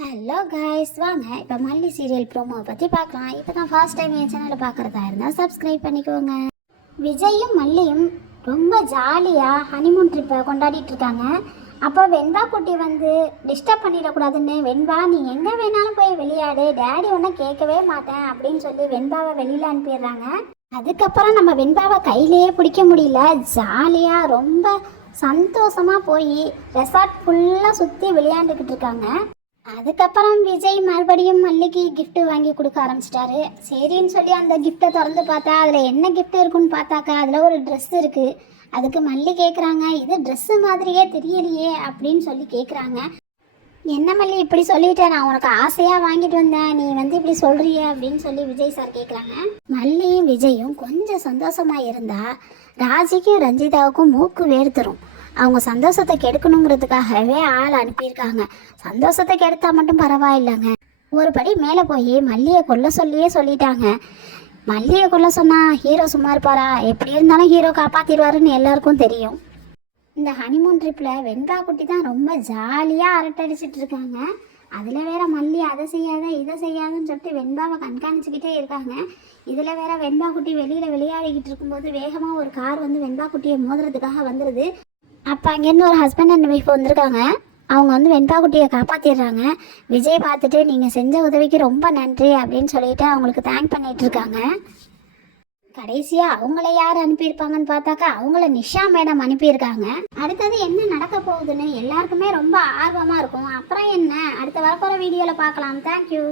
Hello guys வாங்க இப்போ மல்லி சீரியல் ப்ரோமோவை பற்றி பார்க்கலாம். இப்போ தான் ஃபர்ஸ்ட் டைம் என் சேனலை பார்க்குறதா இருந்தால் சப்ஸ்கிரைப் பண்ணிக்கோங்க. விஜயும் மல்லியும் ரொம்ப ஜாலியாக ஹனிமூன் ட்ரிப்பை கொண்டாடிட்டு இருக்காங்க. அப்போ வெண்பா குட்டி வந்து டிஸ்டர்ப் பண்ணிடக்கூடாதுன்னு வெண்பா நீ எங்கே வேணாலும் போய் விளையாடு. டேடி ஒன்றும் கேட்கவே மாட்டேன் அப்படின்னு சொல்லி வெண்பாவை வெளியில் அனுப்பிடுறாங்க. அதுக்கப்புறம் நம்ம வெண்பாவை கையிலேயே பிடிக்க முடியல. ஜாலியாக ரொம்ப சந்தோஷமாக போய் ரெசார்ட் ஃபுல்லாக சுற்றி விளையாண்டுக்கிட்டு இருக்காங்க. அதுக்கப்புறம் விஜய் மறுபடியும் மல்லிக்கு கிஃப்ட் வாங்கி கொடுக்க ஆரம்பிச்சிட்டாரு. சரின்னு சொல்லி அந்த கிஃப்ட்டை திறந்து பார்த்தா அதில் என்ன கிஃப்ட் இருக்குன்னு பார்த்தாக்கா அதில் ஒரு ட்ரெஸ் இருக்குது அதுக்கு மல்லி கேட்குறாங்க இது ட்ரெஸ்ஸு மாதிரியே தெரியலையே அப்படின்னு சொல்லி கேட்குறாங்க என்ன மல்லி இப்படி சொல்லிட்டேன் நான் உனக்கு ஆசையாக வாங்கிட்டு வந்தேன் நீ வந்து இப்படி சொல்கிறியே அப்படின்னு சொல்லி விஜய் சார் கேட்குறாங்க மல்லியும் விஜயும் கொஞ்சம் சந்தோஷமாக இருந்தா ராஜிக்கும் ரஞ்சிதாவுக்கும் மூக்கு வேர்த்துரும் அவங்க சந்தோஷத்தை கெடுக்கணுங்கிறதுக்காகவே ஆள் அனுப்பியிருக்காங்க. சந்தோஷத்தை கெடுத்தா மட்டும் பரவாயில்லைங்க. ஒரு படி மேலே போய் மல்லியை கொல்ல சொல்லியே சொல்லிட்டாங்க. மல்லியை கொல்ல சொன்னா ஹீரோ சும்மா இருப்பாரா? எப்படி இருந்தாலும் ஹீரோ காப்பாத்திடுவாருன்னு எல்லாருக்கும் தெரியும். இந்த ஹனிமூன் ட்ரிப்பில் வெண்பா குட்டி தான் ரொம்ப ஜாலியாக அரட்டடிச்சிட்டு இருக்காங்க. அதில் வேற மல்லி அதை செய்யாத இதை செய்யாதுன்னு சொல்லிட்டு வெண்பாவை கண்காணிச்சுக்கிட்டே இருக்காங்க. இதில் வேற வெண்பா குட்டி வெளியில் விளையாடிக்கிட்டு இருக்கும்போது வேகமாக ஒரு கார் வந்து வெண்பா குட்டியை மோதுறதுக்காக வந்துடுது அப்போ அங்கேருந்து ஒரு ஹஸ்பண்ட் அண்ட் ஒய்ஃப் வந்திருக்காங்க. அவங்க வந்து வெண்பா குட்டியை காப்பாற்றிடுறாங்க விஜய் பார்த்துட்டு நீங்கள் செஞ்ச உதவிக்கு ரொம்ப நன்றி அப்படின்னு சொல்லிட்டு அவங்களுக்கு தேங்க் பண்ணிட்டு இருக்காங்க. கடைசியாக அவங்கள யார் அனுப்பியிருப்பாங்கன்னு பார்த்தாக்கா அவங்கள நிஷா மேடம் அனுப்பியிருக்காங்க. அடுத்தது என்ன நடக்க போகுதுன்னு எல்லாருக்குமே ரொம்ப ஆர்வமாக இருக்கும். அப்புறம் என்ன? அடுத்த வரப்போகிற வீடியோவில் பார்க்கலாம். தேங்க்யூ